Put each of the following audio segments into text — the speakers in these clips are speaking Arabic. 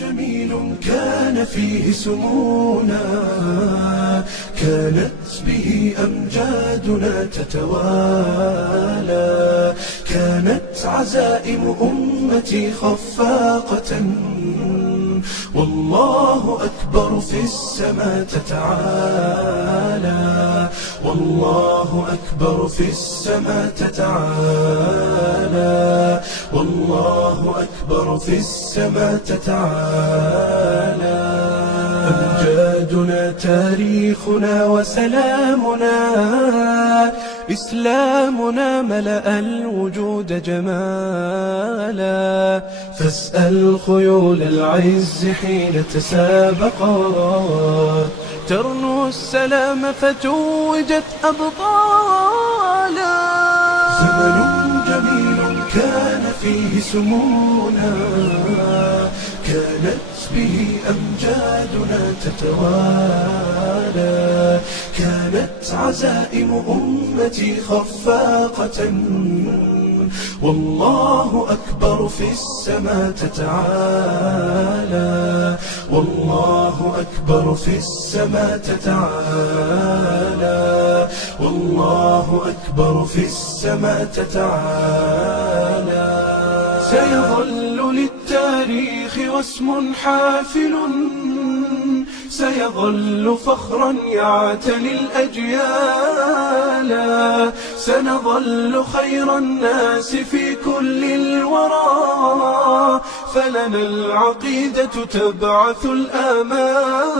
جميل كان فيه سمونا، كانت به أمجادنا تتوالى، كانت عزائم أمتي خفاقة، والله أكبر في السماء تتعالى، والله أكبر في السماء تتعالى، والله أكبر في السماء تتعالى. أمجادنا تاريخنا وسلامنا، إسلامنا ملأ الوجود جمالا، فاسأل خيول العز حين تسابقات، ترنو السلام فتوجت أبطالا. زمن جميل كان فيه سمونا، كانت به أمجادنا تتوالى، كانت عزائم أمتي خفاقة، والله أكبر في السماء تتعالى، والله أكبر في السماء تتعالى، والله أكبر في السماء تتعالى. سيظل للتاريخ واسم حافل، سيظل فخرا يعتلي الأجيال، سنظل خير الناس في كل الورى، فلنا العقيدة تبعث الآمال،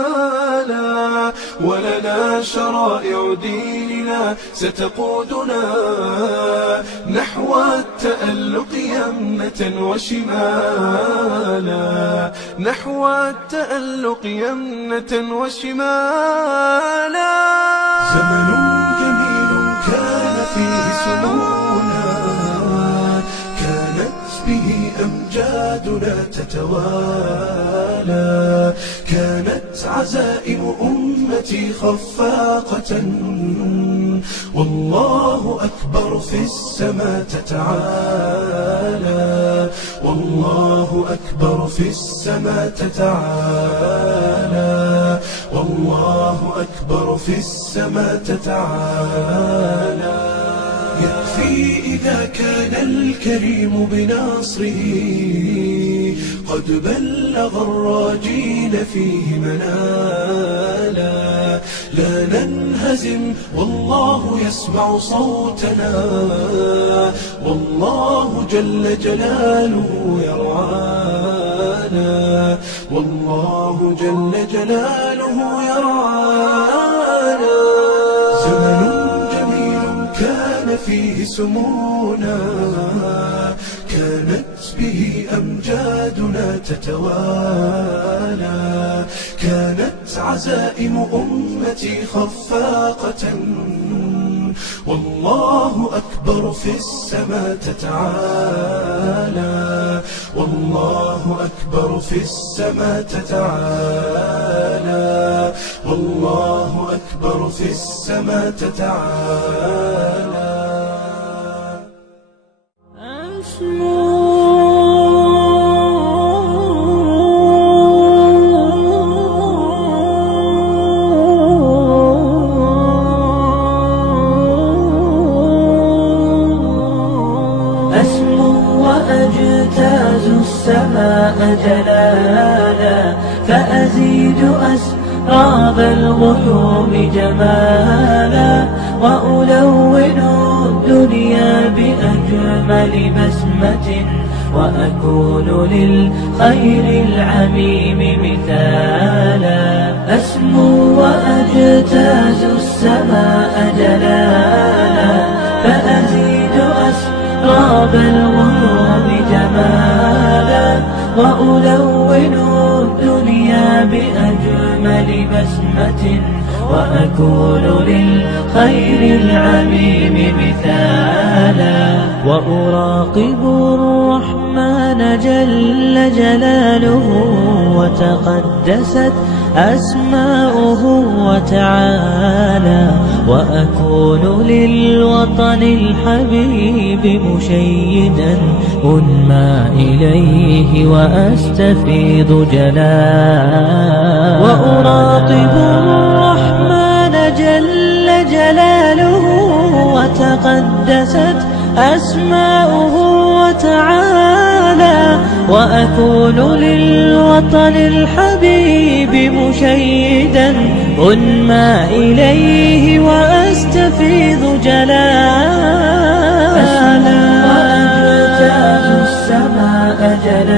ولنا شرائع ديننا ستقودنا نحو التألق يمنة وشمالا، نحو التألق يمنة وشمالا. زمن جميل كان فيه سمونا، كانت به أمجادنا تتوالى، كانت عزائم أمتي خفاقة، والله أكبر في السماء تتعالى، والله أكبر في السماء تتعالى، والله أكبر في السماء تتعالى. يكفي إذا كان الكريم بناصره قد بلغ الراجين فيه منالا، لا ننهزم والله يسمع صوتنا، والله جل جلاله يرعانا، والله جل جلاله يرعانا. زمن جميل كان فيه سمونا، كانت به أمجادنا تتوالى، كانت عزائم أمتي خفاقة، والله أكبر في السماء تتعالى، والله أكبر في السماء تتعالى، والله أكبر في السماء تتعالى. أسمو وأجتاز السماء جلالا، فأزيد أسراب الغيوم جمالا، وألون الدنيا بأجمل بسمة، وأكون للخير العميم مثالا. أسمو وأجتاز السماء جلالا، فأزيد أسراب الغيوم جمالا، وألون الدنيا بأجمل بسمة، وأكون للخير العميم مثالا. وأراقب الرحمن جل جلاله، وتقدست أسماؤه وتعالى، وأكون للوطن الحبيب مشيدا أنمى إليه وأستفيض جلالا، وأراقب الرحمن جل جلاله وتقدست أسماؤه وتعالى، وأكون للوطن الحبيب مشيدا أنمى إليه وأستفيض جلالا، وأجتاز السماء جلالا.